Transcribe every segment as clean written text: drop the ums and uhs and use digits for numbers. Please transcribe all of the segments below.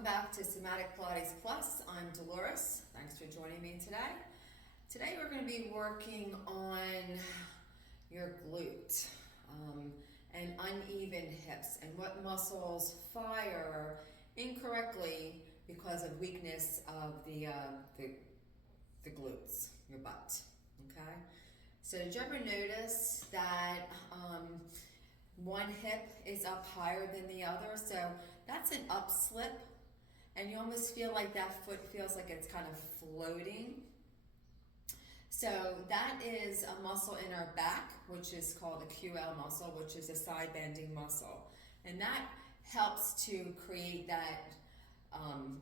welcome back to Somatic Pilates Plus. I'm Dolores. Thanks for joining me today. Today we're going to be working on your glute and uneven hips and what muscles fire incorrectly because of weakness of the glutes, your butt. Okay. So did you ever notice that one hip is up higher than the other? So that's an up slip, and you almost feel like that foot feels like it's kind of floating. So that is a muscle in our back, which is called a QL muscle, which is a side bending muscle. And that helps to create that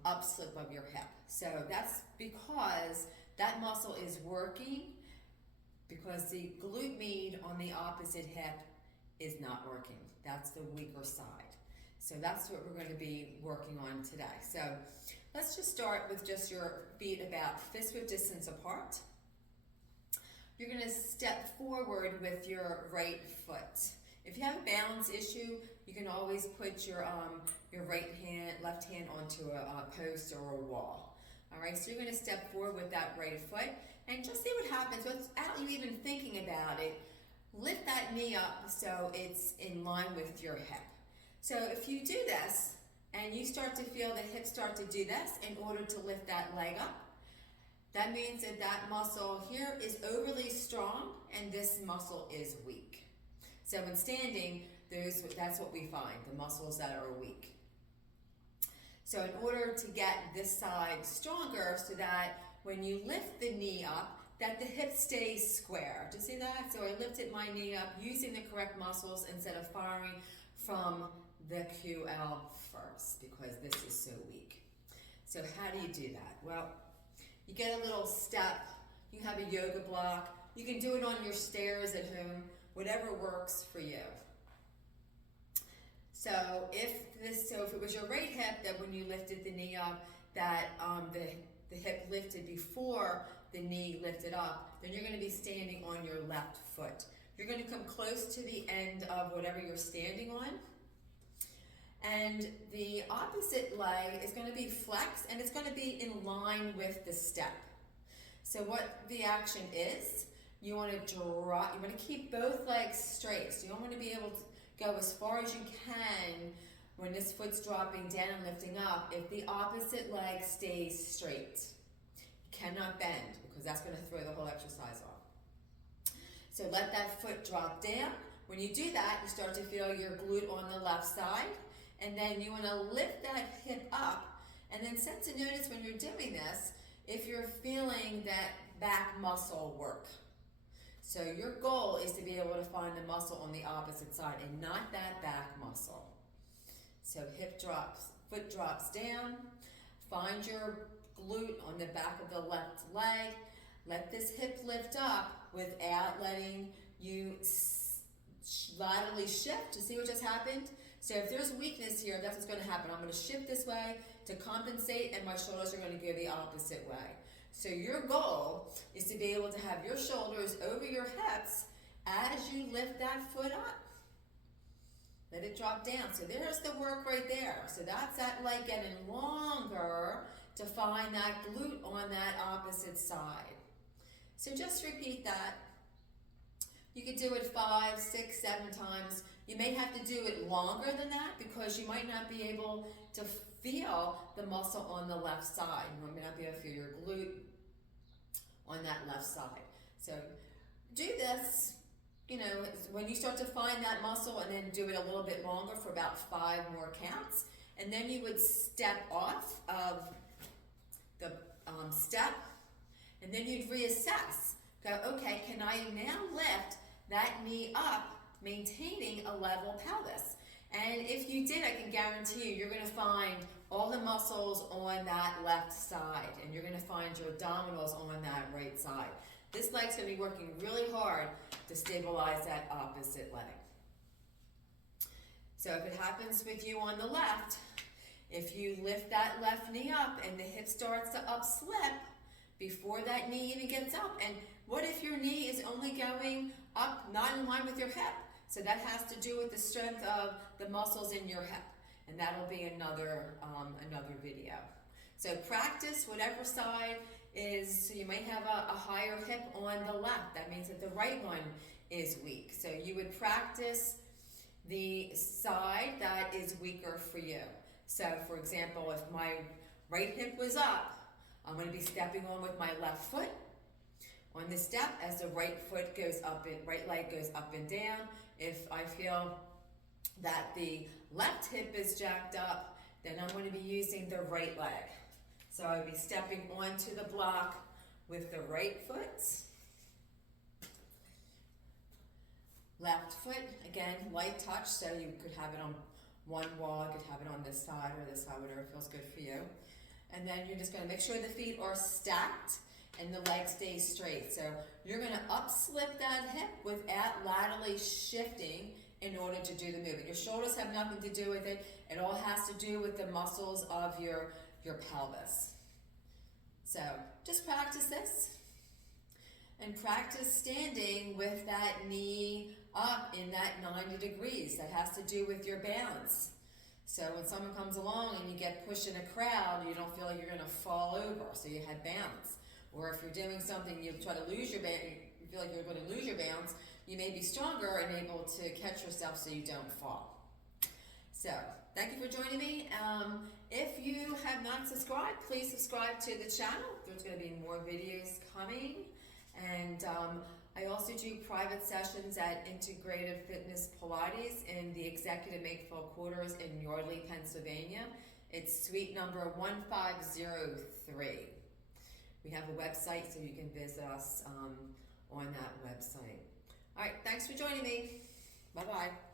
up slip of your hip. So that's because that muscle is working because the glute med on the opposite hip is not working. That's the weaker side. So that's what we're going to be working on today. So let's just start with just your feet about fist width distance apart. You're going to step forward with your right foot. If you have a balance issue, you can always put your left hand onto a post or a wall. All right, so you're going to step forward with that right foot and just see what happens without you even thinking about it. Lift that knee up so it's in line with your hip. So if you do this and you start to feel the hip start to do this in order to lift that leg up, that means that that muscle here is overly strong and this muscle is weak. So when standing, that's what we find, the muscles that are weak. So in order to get this side stronger so that when you lift the knee up, that the hip stays square. Do you see that? So I lifted my knee up using the correct muscles instead of firing from the QL first because this is so weak. So how do you do that? Well, you get a little step. You have a yoga block. You can do it on your stairs at home, whatever works for you. So if it was your right hip that when you lifted the knee up, that the hip lifted before the knee lifted up, then you're going to be standing on your left foot. You're going to come close to the end of whatever you're standing on. And the opposite leg is going to be flexed and it's going to be in line with the step. So what the action is, you want to drop, you want to keep both legs straight. So you don't want to be able to go as far as you can when this foot's dropping down and lifting up if the opposite leg stays straight. You cannot bend because that's going to throw the whole exercise off. So let that foot drop down. When you do that, you start to feel your glute on the left side. And then you want to lift that hip up and then set to notice when you're doing this if you're feeling that back muscle work. So your goal is to be able to find the muscle on the opposite side and not that back muscle. So hip drops, foot drops down, find your glute on the back of the left leg, let this hip lift up without letting you laterally shift to see what just happened. So if there's weakness here, that's what's going to happen. I'm going to shift this way to compensate and my shoulders are going to go the opposite way. So your goal is to be able to have your shoulders over your hips as you lift that foot up. Let it drop down. So there's the work right there. So that's that leg getting longer to find that glute on that opposite side. So just repeat that. You could do it 5, 6, 7 times. You may have to do it longer than that because you might not be able to feel the muscle on the left side. You might not be able to feel your glute on that left side. So do this, when you start to find that muscle and then do it a little bit longer for about 5 more counts. And then you would step off of the step and then you'd reassess. Go, okay, can I now lift that knee up maintaining a level pelvis? And if you did, I can guarantee you're going to find all the muscles on that left side and you're going to find your abdominals on that right side. This leg's going to be working really hard to stabilize that opposite leg. So if it happens with you on the left, if you lift that left knee up and the hip starts to up slip before that knee even gets up, and what if your knee is only going up, not in line with your hip? So that has to do with the strength of the muscles in your hip. and that'll be another video. So practice whatever side is. So you might have a higher hip on the left. That means that the right one is weak. So you would practice the side that is weaker for you. So for example, if my right hip was up, I'm going to be stepping on with my left foot on the step as the right foot goes up and right leg goes up and down. If I feel that the left hip is jacked up, then I'm going to be using the right leg. So I would be stepping onto the block with the right foot. Left foot, again, light touch, so you could have it on one wall, you could have it on this side or this side, whatever feels good for you. And then you're just going to make sure the feet are stacked and the leg stays straight. So you're going to upslip that hip without laterally shifting in order to do the movement. Your shoulders have nothing to do with it. It all has to do with the muscles of your pelvis. So just practice this and practice standing with that knee up in that 90 degrees. That has to do with your balance. So when someone comes along and you get pushed in a crowd, you don't feel like you're going to fall over, so you had balance. Or if you're doing something, you try to lose your balance, you feel like you're going to lose your balance, you may be stronger and able to catch yourself so you don't fall. So thank you for joining me. If you have not subscribed, please subscribe to the channel. There's going to be more videos coming. And I also do private sessions at Integrative Fitness Pilates in the Executive Makeville Quarters in Yardley, Pennsylvania. It's suite number 1503. We have a website, so you can visit us on that website. All right, thanks for joining me. Bye-bye.